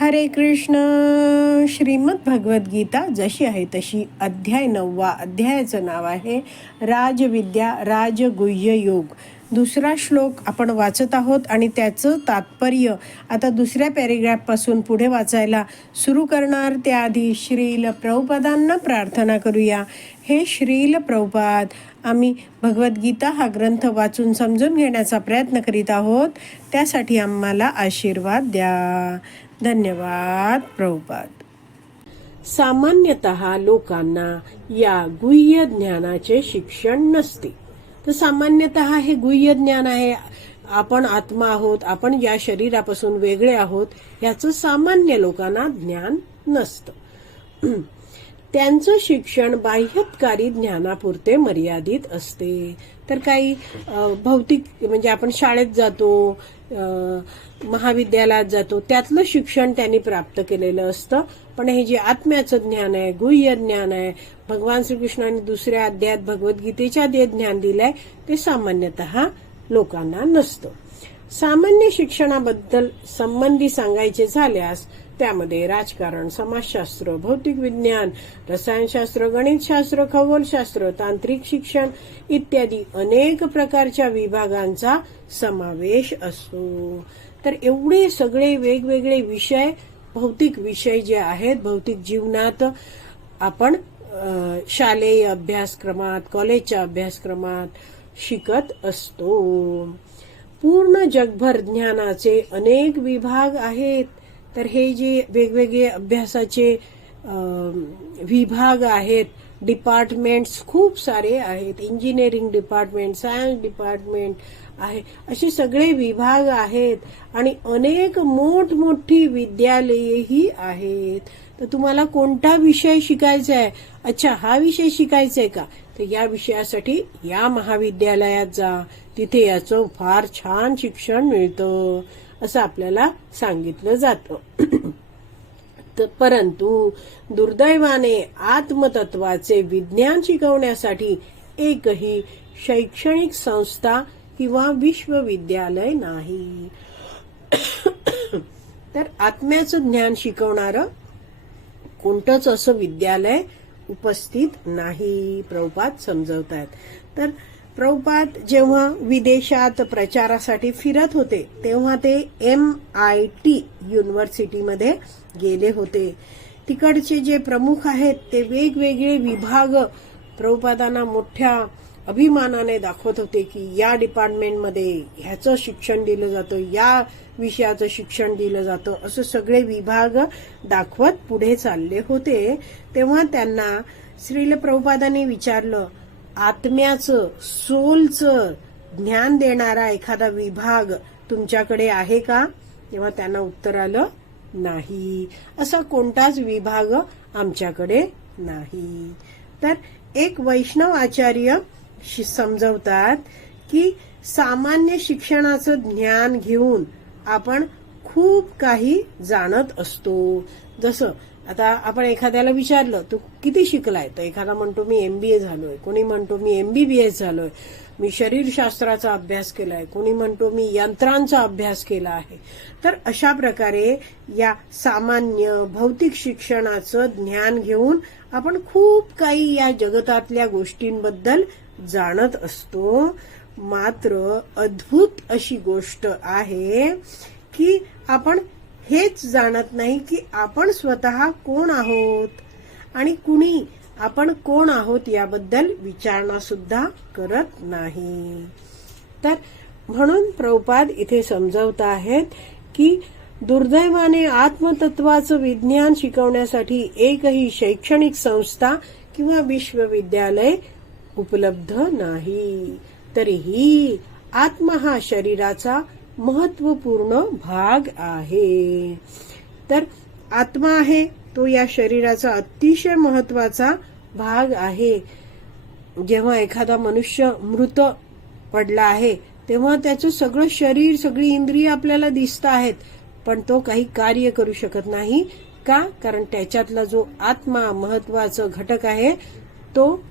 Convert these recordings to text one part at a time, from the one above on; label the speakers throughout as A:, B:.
A: हरे कृष्ण. श्रीमद भगवद्गीता जशी आहे तशी अध्याय नववा अध्यायाचं नाव आहे राजविद्या राजगुह्य योग. दुसरा श्लोक आपण वाचत आहोत आणि त्याचं तात्पर्य आता दुसऱ्या पॅरेग्राफपासून पुढे वाचायला सुरू करणार. त्याआधी श्रील प्रभुपादांना प्रार्थना करूया. हे श्रील प्रभुपाद आम्ही भगवद्गीता हा ग्रंथ वाचून समजून घेण्याचा प्रयत्न करीत आहोत. त्यासाठी आम्हाला आशीर्वाद द्या. धन्यवाद प्रभुपाद. सामान्यतः लोकांना या गुह्य ज्ञानाचे शिक्षण नसते. तर सामान्यतः हे गुह्य ज्ञान आहे आपण आत्मा आहोत आपण या शरीरापासून वेगळे आहोत याचं सामान्य लोकांना ज्ञान नसतं. त्यांचं शिक्षण बाह्यकारी ज्ञानापुरते मर्यादित असते. तर काही भौतिक म्हणजे आपण शाळेत जातो महाविद्यालयात जातो. त्यातलं शिक्षण त्यांनी प्राप्त केलेलं असतं. पण हे जे आत्म्याचं ज्ञान आहे गुह्य ज्ञान आहे भगवान श्रीकृष्णाने दुसऱ्या अध्यायात भगवद्गीतेच्या जे ज्ञान दिलंय ते सामान्यतः लोकांना नसतं. सामान्य शिक्षणाबद्दल संबंधी सांगायचे झाल्यास त्यामध्ये राजकारण समाजशास्त्र भौतिक विज्ञान रसायनशास्त्र गणितशास्त्र खगोलशास्त्र तांत्रिक शिक्षण इत्यादी अनेक प्रकारच्या विभागांचा समावेश असतो. तर एवढे सगळे वेगवेगळे विषय भौतिक विषय जे आहेत भौतिक जीवनात आपण शालेय अभ्यासक्रमात कॉलेजच्या अभ्यासक्रमात शिकत असतो. पूर्ण जगभर ज्ञानाचे अनेक विभाग आहेत. तर हे जे वेगवेगळे अभ्यासाचे विभाग आहेत डिपार्टमेंट्स खूप सारे आहेत. इंजिनिअरिंग डिपार्टमेंट सायन्स डिपार्टमेंट आहे. असे सगळे विभाग आहेत आणि अनेक मोठमोठी विद्यालयेही आहेत. तर तुम्हाला कोणता विषय शिकायचा आहे? अच्छा हा विषय शिकायचा आहे का? तर या विषयासाठी या महाविद्यालयात जा. तिथे याचं फार छान शिक्षण मिळतं. असं आपल्याला सांगितलं जातं. परंतु दुर्दैवाने आत्मतत्वाचे विज्ञान शिकवण्यासाठी एकही शैक्षणिक संस्था किंवा विश्वविद्यालय नाही. तर आत्म्याचं ज्ञान शिकवणारं कोणतंच असं विद्यालय उपस्थित नाही प्रभुपात समजवतायत. तर प्रभुपात जेव्हा विदेशात प्रचारासाठी फिरत होते तेव्हा ते एम आय टी युनिव्हर्सिटीमध्ये गेले होते. तिकडचे जे प्रमुख आहेत ते वेगवेगळे विभाग प्रभुपादांना मोठ्या अभिमानाने दाखवत होते की या डिपार्टमेंटमध्ये ह्याचं शिक्षण दिलं जातं या विषयाचं शिक्षण दिलं जातं असं सगळे विभाग दाखवत पुढे चालले होते. तेव्हा त्यांना श्रील प्रभुपादांनी विचारलं आत्म्याचं सोलचं ज्ञान देणारा एखादा विभाग तुमच्याकडे आहे का? तेव्हा त्यांना उत्तर आलं नाही. असा कोणताच विभाग आमच्याकडे नाही. तर एक वैष्णव आचार्य शि- समजवतात की सामान्य शिक्षणाचं ज्ञान घेऊन आपण खूप काही जाणत असतो. जसं आता आपण एखाद्याला विचारलं तू किती शिकलाय? तर एखादा म्हणतो मी एमबीए झालोय. कोणी म्हणतो मी एमबीबीएस झालोय. मी शरीरशास्त्राचा अभ्यास केलाय. कोणी म्हणतो मी यंत्रांचा अभ्यास केला आहे. तर अशा प्रकारे या सामान्य भौतिक शिक्षणाचं ज्ञान घेऊन आपण खूप काही या जगतातल्या गोष्टींबद्दल जाणत असतो. मात्र अद्भुत अशी गोष्ट आहे की आपण हेच जाणत नाही की आपण स्वतः कोण आहोत. आणि कुणी आपण कोण आहोत याबद्दल विचारणा सुद्धा करत नाही. तर म्हणून प्रभुपाद इथे समजवत आहेत की दुर्दैवाने आत्मतत्वाचं विज्ञान शिकवण्यासाठी एकही शैक्षणिक संस्था किंवा विश्वविद्यालय उपलब्ध नाही. तरीही आत्म हा शरीराचा महत्त्वपूर्ण भाग आहे. तर आत्मा आहे तो या शरीराचा अतिशय महत्त्वाचा भाग आहे. जेव्हा एखादा मनुष्य मृत पडला आहे तेव्हा त्याचं सगळं शरीर सगळी इंद्रिय आपल्याला दिसत आहेत पण तो काही कार्य करू शकत नाही. का? कारण त्याच्यातला जो आत्मा महत्त्वाचा घटक आहे तो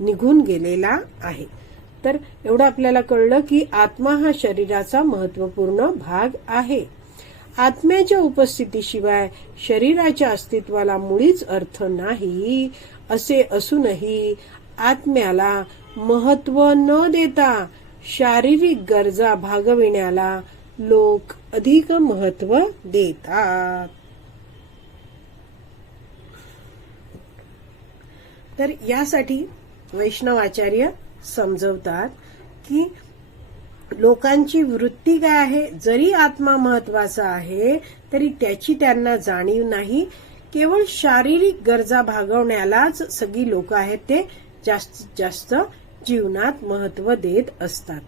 A: निघून गेलेला आहे. तर एवढं आपल्याला कळलं की आत्मा हा शरीराचा महत्त्वपूर्ण भाग आहे. आत्म्याच्या उपस्थितीशिवाय शरीराच्या अस्तित्वाला मुळीच अर्थ नाही असे असूनही आत्म्याला महत्त्व न देता शारीरिक गरजा भागविण्याला लोक अधिक महत्त्व देतात. तर यासाठी वैष्णवाचार्य समजवतात की लोकांची वृत्ती काय आहे? जरी आत्मा महत्त्वाचा आहे तरी त्याची त्यांना जाणीव नाही. केवळ शारीरिक गरजा भागवण्यालाच सगळी लोक आहेत ते जास्तीत जास्त जीवनात महत्त्व देत असतात.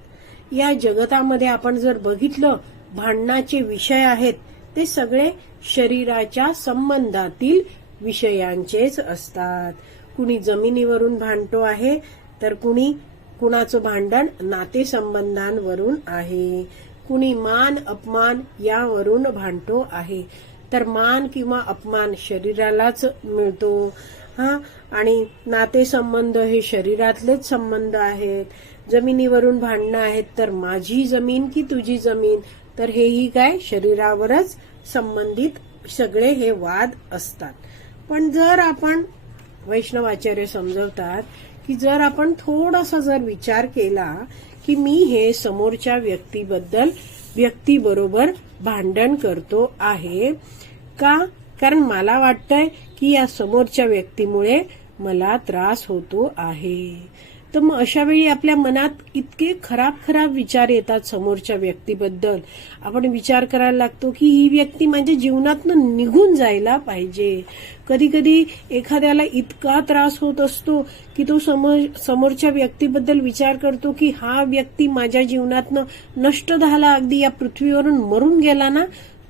A: या जगतामध्ये आपण जर बघितलं भांडणाचे विषय आहेत ते सगळे शरीराच्या संबंधातील विषयांचेच असतात. कुणी जमिनीवरून भांडतो आहे तर कुणी कुणाचं भांडण नातेसंबंधांवरून आहे कुणी मान अपमान यावरून भांडतो आहे. तर मान किंवा अपमान शरीरालाच मिळतो. हा? आणि नातेसंबंध हे शरीरातलेच संबंध आहेत. जमिनीवरून भांडणं आहेत तर माझी जमीन की तुझी जमीन? तर हेही काय? शरीरावरच संबंधित सगळे हे वाद असतात. पण जर आपण वैष्णवाचार्य समजवतात की जर आपण थोडासा जर विचार केला की मी हे समोरच्या व्यक्तीबद्दल व्यक्तीबरोबर भांडण करतो आहे का? कारण मला वाटतंय की या समोरच्या व्यक्तीमुळे मला त्रास होतो आहे. तर मग अशा वेळी आपल्या मनात इतके खराब खराब विचार येतात समोरच्या व्यक्तीबद्दल. आपण विचार करायला लागतो की ही व्यक्ती माझ्या जीवनातनं निघून जायला पाहिजे. कधी कधी एखाद्याला इतका त्रास होत असतो की तो समोर समोरच्या व्यक्तीबद्दल विचार करतो की हा व्यक्ती माझ्या जीवनातनं नष्ट झाला अगदी या पृथ्वीवरून मरून गेला ना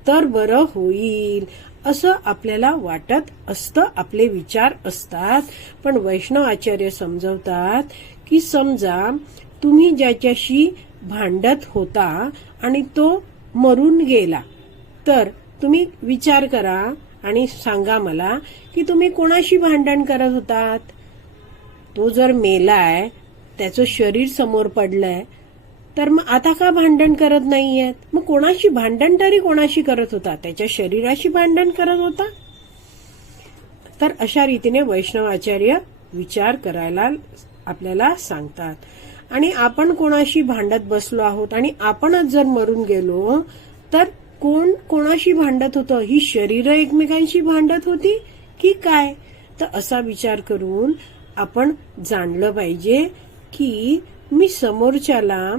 A: तर बरं होईल. असं आपल्याला वाटत असतं आपले विचार असतात. पण वैष्णव आचार्य समजवतात की समजा तुम्ही ज्याच्याशी भांडत होता आणि तो मरून गेला तर तुम्ही विचार करा आणि सांगा मला की तुम्ही कोणाशी भांडण करत होतात? तो जर मेलाय त्याचं शरीर समोर पडलंय तर मग आता का भांडण करत नाहीयेत? मग कोणाशी भांडण तरी कोणाशी करत होता? त्याच्या शरीराशी भांडण करत होता? तर अशा रीतीने वैष्णवाचार्य विचार करायला आपल्याला सांगतात. आणि आपण कोणाशी भांडत बसलो आहोत आणि आपणच जर मरून गेलो तर कोण कोणाशी भांडत होतं? ही शरीर एकमेकांशी भांडत होती की काय? तर असा विचार करून आपण जाणलं पाहिजे की मी समोरच्याला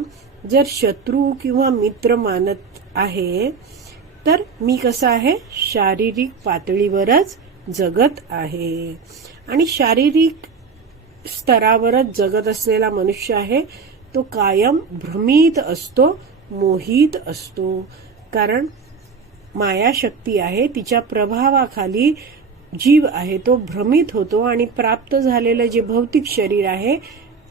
A: जर शत्रू किंवा मित्र मानत आहे तर मी कसा आहे? शारीरिक पातळीवरच जगत आहे. आणि शारीरिक स्तरावरच जगत असलेला मनुष्य आहे तो कायम भ्रमित असतो मोहित असतो. कारण मायाशक्ती आहे तिच्या प्रभावाखाली जीव आहे तो भ्रमित होतो आणि प्राप्त झालेलं जे भौतिक शरीर आहे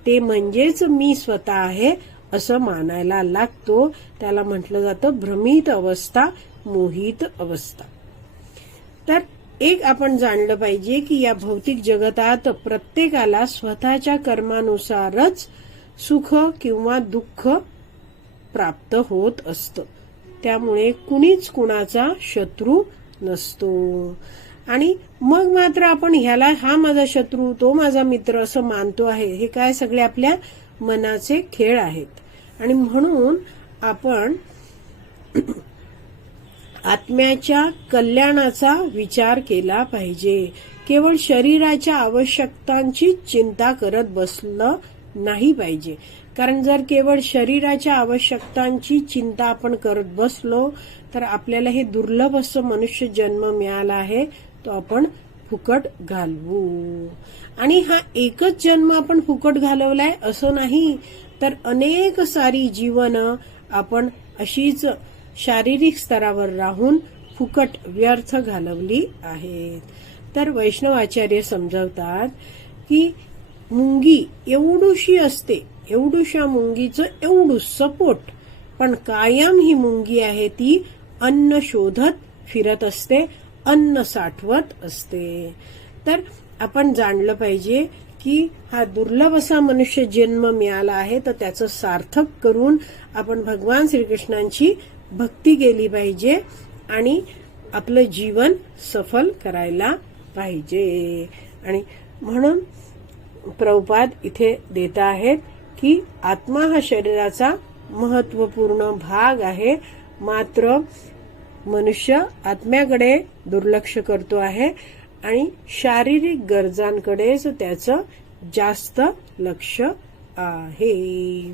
A: ते म्हणजेच मी स्वतः आहे असं मानायला लागतो. त्याला म्हटलं जातं भ्रमित अवस्था मोहित अवस्था. तर एक आपण जाणलं पाहिजे की या भौतिक जगतात प्रत्येकाला स्वतःच्या कर्मानुसारच सुख किंवा दुःख प्राप्त होत असतं. त्यामुळे कुणीच कुणाचा शत्रू नसतो. आणि मग मात्र आपण ह्याला हा माझा शत्रू तो माझा मित्र असं मानतो आहे. हे काय सगळे आपल्या मनाचे खेळ आहेत. आणि म्हणून आपण आत्म्याच्या कल्याणाचा विचार केला पाहिजे. केवळ शरीराच्या आवश्यकतांची चिंता करत बसलं नाही पाहिजे. कारण जर केवळ शरीराच्या आवश्यकतांची चिंता आपण करत बसलो तर आपल्याला हे दुर्लभ असं मनुष्य जन्म मिळाला आहे तो आपण फुकट घालवू. आणि हा एकच जन्म आपण फुकट घालवलाय असं नाही तर अनेक सारी जीवन आपण अशीच शारीरिक स्तरावर राहून फुकट व्यर्थ घालवली आहेत. तर वैष्णवाचार्य समजावतात की मुंगी एवढूशी असते एवढूशा मुंगीचं एवढू सपोट पण कायम ही मुंगी आहे ती अन्न शोधत फिरत असते अन्न साठवत असते. तर आपण जाणलं पाहिजे की हा दुर्लभ असा मनुष्य जन्म मिळाला आहे तर त्याचं सार्थक करून आपण भगवान श्रीकृष्णांची भक्ती केली पाहिजे आणि आपलं जीवन सफल करायला पाहिजे. आणि म्हणून प्रभुपाद इथे देत आहेत की आत्मा हा शरीराचा महत्त्वपूर्ण भाग आहे. मात्र मनुष्य आत्म्याकडे दुर्लक्ष करतो आहे आणि शारीरिक गरजांकडेच त्याचं जास्त लक्ष आहे.